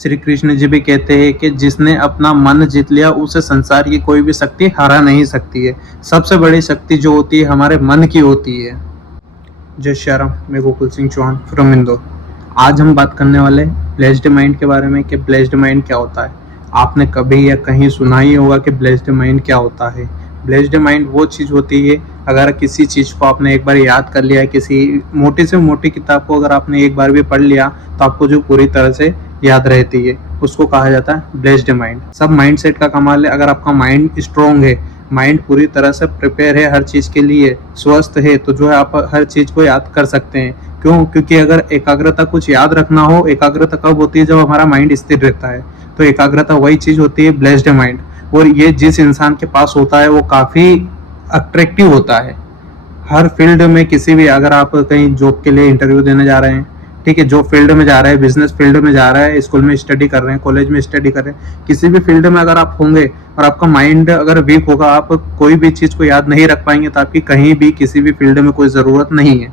श्री कृष्ण जी भी कहते हैं कि जिसने अपना मन जीत लिया उसे संसार की कोई भी शक्ति हरा नहीं सकती है। सबसे बड़ी शक्ति जो होती है हमारे मन की होती है। जय श्री राम, मैं गोकुल सिंह चौहान फ्रॉम इंदौर। आज हम बात करने वाले ब्लेस्ड माइंड के बारे में कि ब्लेस्ड माइंड क्या होता है। आपने कभी या कहीं सुना ही होगा कि ब्लेस्ड माइंड क्या होता है। ब्लेस्ड माइंड वो चीज़ होती है, अगर किसी चीज़ को आपने एक बार याद कर लिया, किसी मोटी से मोटी किताब को अगर आपने एक बार भी पढ़ लिया तो आपको जो पूरी तरह से याद रहती है उसको कहा जाता है ब्लेस्ड माइंड। सब माइंड सेट का कमाल है। अगर आपका माइंड स्ट्रोंग है, माइंड पूरी तरह से प्रिपेयर है, हर चीज़ के लिए स्वस्थ है, तो जो है आप हर चीज़ को याद कर सकते हैं। क्यों? क्योंकि अगर एकाग्रता कुछ याद रखना हो, एकाग्रता कब होती है? जब हमारा माइंड स्थिर रहता है। तो एकाग्रता वही चीज़ होती है ब्लेस्ड माइंड। और ये जिस इंसान के पास होता है वो काफ़ी अट्रैक्टिव होता है हर फील्ड में। किसी भी, अगर आप कहीं जॉब के लिए इंटरव्यू देने जा रहे हैं, ठीक है, जो फील्ड में जा रहे हैं, बिजनेस फील्ड में जा रहा है, स्कूल में स्टडी कर रहे हैं, कॉलेज में स्टडी कर रहे हैं, किसी भी फील्ड में अगर आप होंगे और आपका माइंड अगर वीक होगा, आप कोई भी चीज़ को याद नहीं रख पाएंगे, तो आपकी कहीं भी किसी भी फील्ड में कोई ज़रूरत नहीं है।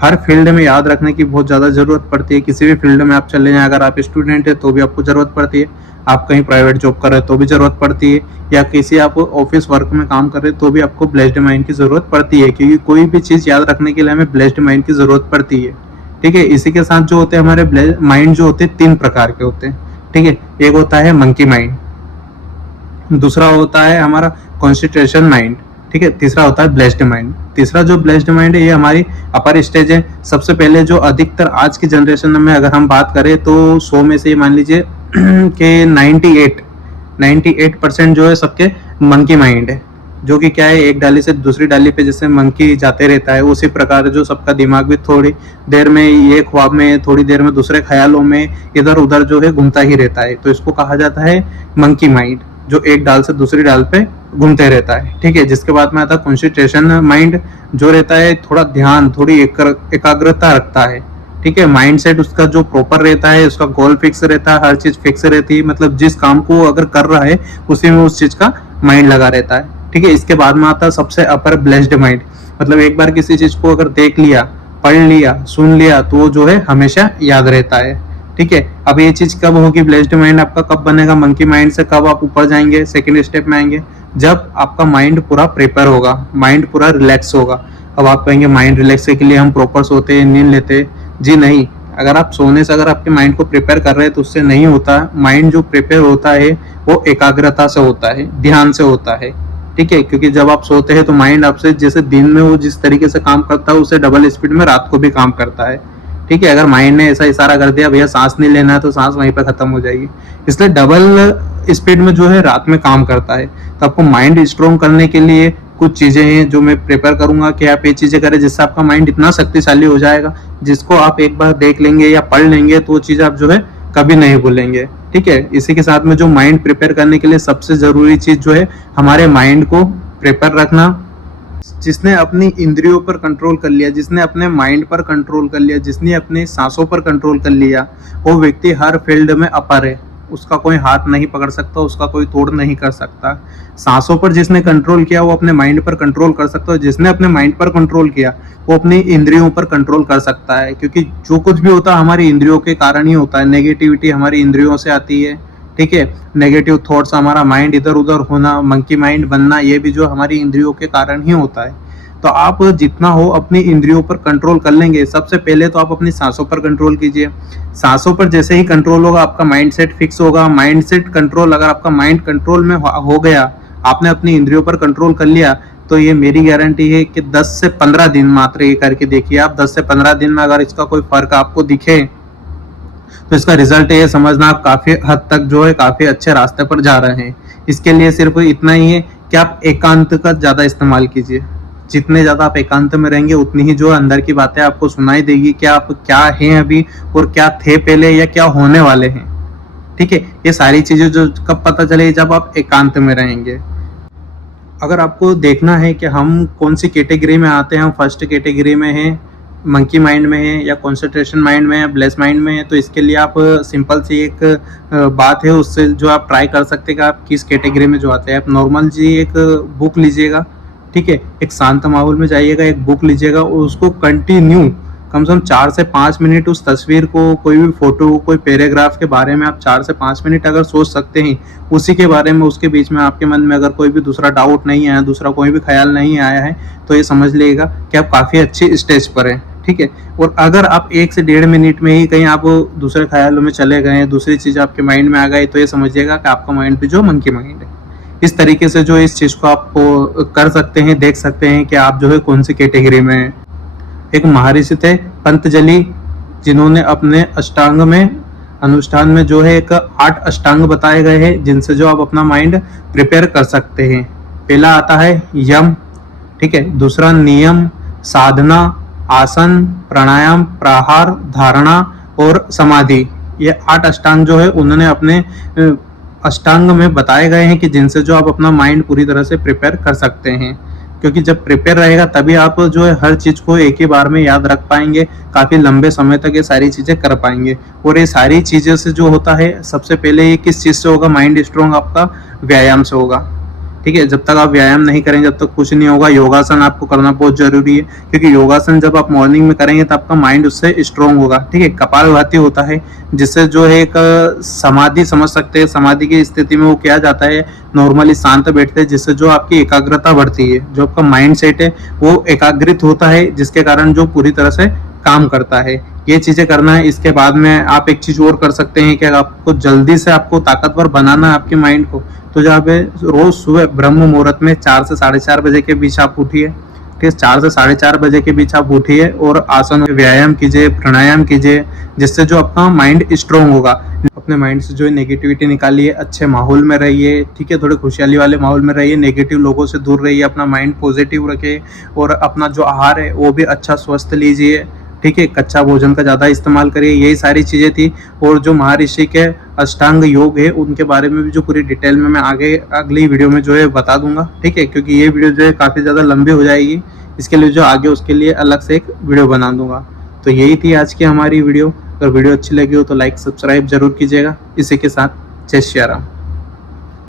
हर फील्ड में याद रखने की बहुत ज़्यादा ज़रूरत पड़ती है। किसी भी फील्ड में आप चले जाएं, अगर आप स्टूडेंट है तो भी आपको ज़रूरत पड़ती है, आप कहीं प्राइवेट जॉब कर रहे हैं तो भी ज़रूरत पड़ती है, या किसी आप ऑफिस वर्क में काम कर रहे हैं तो भी आपको ब्लेस्ड माइंड की ज़रूरत पड़ती है। क्योंकि कोई भी चीज़ याद रखने के लिए हमें ब्लेस्ड माइंड की ज़रूरत पड़ती है। ठीक है, इसी के साथ जो होते हैं हमारे माइंड जो होते हैं 3 प्रकार के होते हैं। ठीक है, एक होता है मंकी माइंड, दूसरा होता है हमारा कॉन्सेंट्रेशन माइंड, ठीक है, तीसरा होता है ब्लेस्ड माइंड। तीसरा जो ब्लेस्ड माइंड है ये हमारी अपर स्टेज है। सबसे पहले जो अधिकतर आज की जनरेशन में अगर हम बात करें तो 100 में से मान लीजिए कि 98% जो है सबके मंकी माइंड है। जो कि क्या है, एक डाली से दूसरी डाली पे जैसे मंकी जाते रहता है, उसी प्रकार जो सबका दिमाग भी थोड़ी देर में ये ख्वाब में, थोड़ी देर में दूसरे ख्यालों में इधर उधर जो है घूमता ही रहता है। तो इसको कहा जाता है मंकी माइंड, जो एक डाल से दूसरी डाल पे घूमते रहता है। ठीक है, जिसके बाद में आता है कॉन्सेंट्रेशन माइंड, जो रहता है थोड़ा ध्यान, थोड़ी एकाग्रता रखता है। ठीक है, माइंड सेट उसका जो प्रॉपर रहता है, उसका गोल फिक्स रहता है, हर चीज फिक्स रहती है, मतलब जिस काम को अगर कर रहा है उसी में उस चीज का माइंड लगा रहता है। ठीक है, इसके बाद में आता है सबसे अपर ब्लेस्ड माइंड, मतलब एक बार किसी चीज को अगर देख लिया, पढ़ लिया, सुन लिया तो वो जो है हमेशा याद रहता है। ठीक है, अब ये चीज कब होगी, ब्लेस्ड माइंड आपका कब बनेगा मंकी माइंड से, कब आप ऊपर जाएंगे, सेकंड स्टेप में आएंगे, जब आपका माइंड पूरा प्रिपेयर होगा, माइंड पूरा रिलैक्स होगा। अब आप कहेंगे माइंड रिलैक्स के लिए हम प्रॉपर सोते हैं, नींद लेते हैं। जी नहीं, अगर आप सोने से अगर आपके माइंड को प्रिपेयर कर रहे हैं तो उससे नहीं होता। माइंड जो प्रिपेयर होता है वो एकाग्रता से होता है, ध्यान से होता है। ठीक है, क्योंकि जब आप सोते हैं तो माइंड आपसे जैसे दिन में वो जिस तरीके से काम करता है उससे डबल स्पीड में रात को भी काम करता है। ठीक है, अगर माइंड ने ऐसा इशारा कर दिया भैया सांस नहीं लेना है तो सांस वहीं पर खत्म हो जाएगी, इसलिए डबल स्पीड में जो है रात में काम करता है। तो आपको माइंड स्ट्रोंग करने के लिए कुछ चीजें हैं जो मैं प्रिपेयर करूंगा कि आप ये चीजें करें, जिससे आपका माइंड इतना शक्तिशाली हो जाएगा, जिसको आप एक बार देख लेंगे या पढ़ लेंगे तो वो चीज आप जो है कभी नहीं भूलेंगे। ठीक है, इसी के साथ में जो माइंड प्रिपेयर करने के लिए सबसे जरूरी चीज जो है हमारे माइंड को प्रिपेयर रखना। जिसने अपनी इंद्रियों पर कंट्रोल कर लिया, जिसने अपने माइंड पर कंट्रोल कर लिया, जिसने अपने सांसों पर कंट्रोल कर लिया, वो व्यक्ति हर फील्ड में अपर है। उसका कोई हाथ नहीं पकड़ सकता, उसका कोई तोड़ नहीं कर सकता। सांसों पर जिसने कंट्रोल किया वो अपने माइंड पर कंट्रोल कर सकता है, जिसने अपने माइंड पर कंट्रोल किया वो अपनी इंद्रियों पर कंट्रोल कर सकता है। क्योंकि जो कुछ भी होता है हमारी इंद्रियों के कारण ही होता है। नेगेटिविटी हमारी इंद्रियों से आती है। ठीक है, नेगेटिव थॉट्स, हमारा माइंड इधर उधर होना, मंकी माइंड बनना, ये भी जो हमारी इंद्रियों के कारण ही होता है। तो आप जितना हो अपनी इंद्रियों पर कंट्रोल कर लेंगे। सबसे पहले तो आप अपनी सांसों पर कंट्रोल कीजिए। सांसों पर जैसे ही कंट्रोल होगा आपका माइंड सेट फिक्स होगा। माइंड सेट कंट्रोल, अगर आपका माइंड कंट्रोल में हो गया, आपने अपनी इंद्रियों पर कंट्रोल कर लिया, तो ये मेरी गारंटी है कि 10 से 15 दिन मात्र ये करके देखिए आप। 10 से 15 दिन में अगर इसका कोई फर्क आपको दिखे तो इसका रिजल्ट ये समझना आप काफी हद तक जो है काफी अच्छे रास्ते पर जा रहे हैं। इसके लिए सिर्फ इतना ही है कि आप एकांत का ज्यादा इस्तेमाल कीजिए। जितने ज्यादा आप एकांत में रहेंगे उतनी ही जो अंदर की बातें आपको सुनाई देगी कि आप क्या हैं अभी और क्या थे पहले या क्या होने वाले हैं। ठीक है, ये सारी चीजें जो कब पता चलेगी, जब आप एकांत में रहेंगे। अगर आपको देखना है कि हम कौन सी कैटेगरी में आते हैं, हम फर्स्ट कैटेगरी में हैं, मंकी माइंड में है, या कॉन्सेंट्रेशन माइंड में है, ब्लेस माइंड में है, तो इसके लिए आप सिंपल सी एक बात है, उससे जो आप ट्राई कर सकते हैं कि आप किस कैटेगरी में जो आते हैं। आप नॉर्मल जी एक बुक लीजिएगा, ठीक है, एक शांत माहौल में जाइएगा, एक बुक लीजिएगा और उसको कम से कम 4 से 5 मिनट उस तस्वीर को, कोई भी फोटो, कोई पैराग्राफ के बारे में आप 4 से 5 मिनट अगर सोच सकते हैं उसी के बारे में, उसके बीच में आपके मन में अगर कोई भी दूसरा डाउट नहीं आया, दूसरा कोई भी ख्याल नहीं आया है, तो ये समझ लीजिएगा कि आप काफ़ी अच्छी स्टेज पर हैं, ठीक है। और अगर आप 1 से 1.5 मिनट में ही कहीं आप दूसरे ख्यालों में चले गए, दूसरी चीज़ आपके माइंड में आ गई, तो ये समझिएगा कि आपका माइंड भी जो मंकी माइंड है। इस तरीके से जो इस चीज़ को आप कर सकते हैं, देख सकते हैं कि आप जो है कौन सी कैटेगरी में हैं। एक महर्षि थे पतंजलि, जिन्होंने अपने अष्टांग में, अनुष्ठान में जो है एक 8 अष्टांग बताए गए हैं जिनसे जो आप अपना माइंड प्रिपेयर कर सकते हैं। पहला आता है यम, ठीक है। दूसरा नियम, साधना, आसन, प्राणायाम, प्रहार, धारणा और समाधि। ये 8 अष्टांग जो है उन्होंने अपने अष्टांग में बताए गए हैं कि जिनसे जो आप अपना माइंड पूरी तरह से प्रिपेयर कर सकते हैं। क्योंकि जब प्रिपेयर रहेगा तभी आप जो है हर चीज़ को एक ही बार में याद रख पाएंगे, काफ़ी लंबे समय तक ये सारी चीज़ें कर पाएंगे। और ये सारी चीज़ों से जो होता है, सबसे पहले ये किस चीज़ से होगा माइंड स्ट्रॉन्ग, आपका व्यायाम से होगा, ठीक है। जब तक आप व्यायाम नहीं करेंगे जब तक कुछ नहीं होगा। योगासन आपको करना बहुत जरूरी है, क्योंकि योगासन जब आप मॉर्निंग में करेंगे तो आपका माइंड उससे स्ट्रॉन्ग होगा, ठीक है। कपालभाति होता है जिससे जो है एक समाधि समझ सकते हैं, समाधि की स्थिति में वो किया जाता है, नॉर्मली शांत बैठते हैं, जिससे जो आपकी एकाग्रता बढ़ती है, जो आपका माइंड सेट है वो एकाग्रित होता है, जिसके कारण जो पूरी तरह से काम करता है। ये चीजें करना है। इसके बाद में आप एक चीज और कर सकते हैं कि आपको जल्दी से आपको ताकतवर बनाना है आपके माइंड को, तो जहाँ पे रोज सुबह ब्रह्म मुहूर्त में 4 से 4:30 बजे के बीच आप उठिए, ठीक है। 4 से 4:30 बजे के बीच आप उठिए और आसन, व्यायाम कीजिए, प्राणायाम कीजिए, जिससे जो आपका माइंड स्ट्रोंग होगा। अपने माइंड से जो है नेगेटिविटी निकालिए, अच्छे माहौल में रहिए, ठीक है। थोड़े खुशहाली वाले माहौल में रहिए, नेगेटिव लोगों से दूर रहिए, अपना माइंड पॉजिटिव रखिए और अपना जो आहार है वो भी अच्छा स्वस्थ लीजिए, ठीक है। कच्चा भोजन का ज़्यादा इस्तेमाल करिए। यही सारी चीज़ें थी। और जो महर्षि के अष्टांग योग है उनके बारे में भी जो पूरी डिटेल में मैं आगे अगली वीडियो में जो है बता दूंगा, ठीक है। क्योंकि ये वीडियो जो है काफ़ी ज़्यादा लंबी हो जाएगी, इसके लिए जो आगे उसके लिए अलग से एक वीडियो बना दूंगा। तो यही थी आज की हमारी वीडियो। अगर वीडियो अच्छी लगी हो तो लाइक सब्सक्राइब जरूर कीजिएगा। इसी के साथ जय श्री राम।